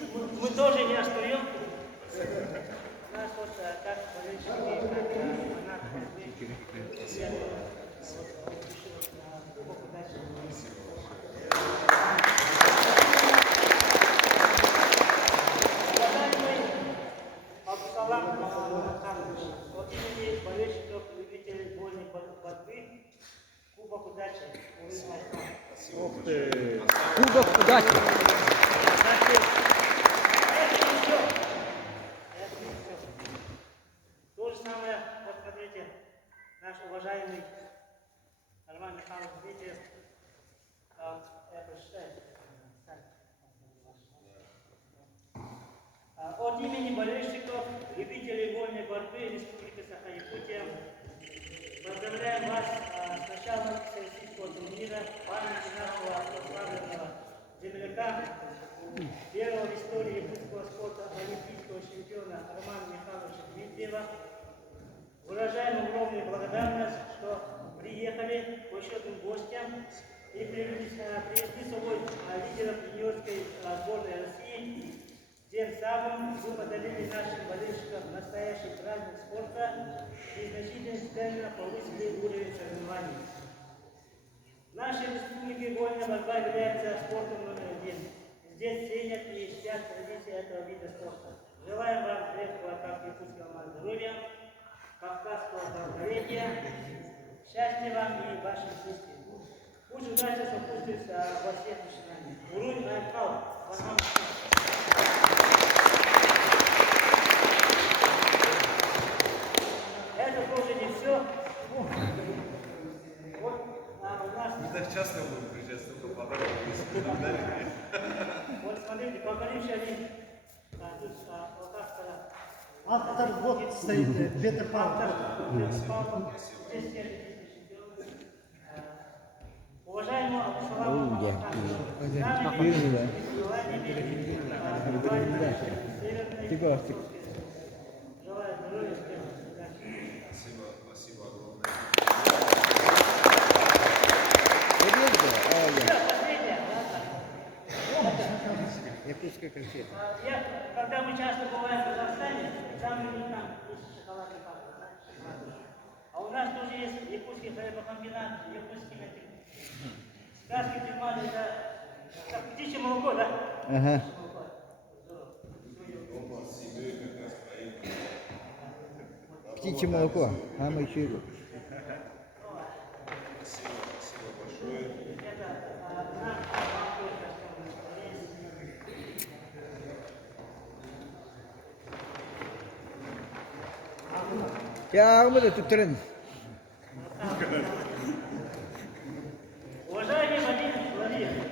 Мы тоже не остаем. У нас вот как болельщики, как Абсалам Маханович, от имени болельщиков, любителей вольной борьбы, Кубок удачи. Ух ты! Кубок удачи! То же самое, вот смотрите, наш уважаемый Роман Михайлович Дмитриев, это считает. От имени болельщиков, любителей вольной борьбы Республики Саха-Якутия поздравляем вас с началом всероссийского турнира памяти нашего прославленного земляка, первого в истории якутского спорта олимпийского чемпиона Романа Михайловича Дмитриева. Выражаем огромную благодарность, что приехали почетным гостям и привезли с собой лидеров юниорской сборной России. Тем самым вы подарили нашим болельщикам настоящий праздник спорта и значительно повысили уровень соревнований. В нашей республике вольная борьба является спортом номер один. Здесь ценят и чтят традиции этого вида спорта. Желаем вам крепкого, как якутского здоровья, кавказского долголетия, счастья вам и вашим близким. Пусть удача сопутствует во всех начинаниях. Урун Айкал, Ванам. Это тоже не все. Вот у нас... Мы так часто будем приезжать, столько подарков. Вот смотрите, поговорившие они тут автора. Автор вот стоит, Петр Павлович. Уважаемый Абсалам желаю здоровья, Спасибо огромное. Якутская конфета. Когда мы часто бываем в Казахстане, там у них там есть шоколадный папа. А у нас тоже есть якутский хлебокомбинат, якутский сказки тюрьмали, это как птичье молоко, да? Ага. Птичье молоко, а мы еще его. Спасибо большое. Я умею тут трен. Уважаемый Владимир Владимирович,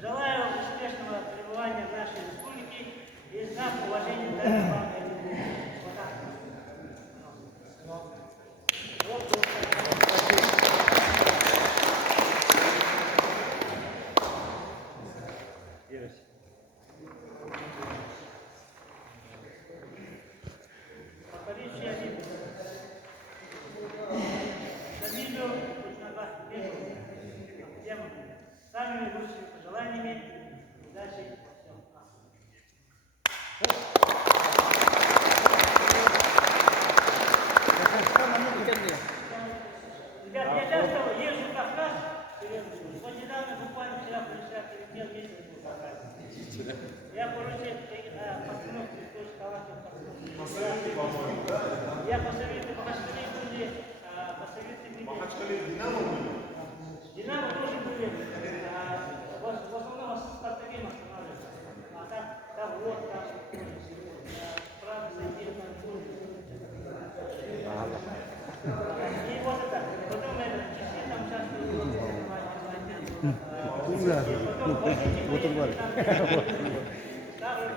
желаю вам успешного пребывания в нашей республике и знак уважения к нашей главной любви. Покоривший один. Фамилию всем самыми лучшими пожеланиями, удачи. Ребят, я часто езжу в Кавказ, вот недавно, буквально вчера прилетел месяц в Кавказ. Я поручил постановку, тоже талантливый постановку. Я посоветую Махачкале были, Махачкале Динамо были? Динамо тоже были, в основном Спартакем останавливаются. А там вот, там правда зайти на тур. И вот это, потом это, все там часто Вот он говорит. Старый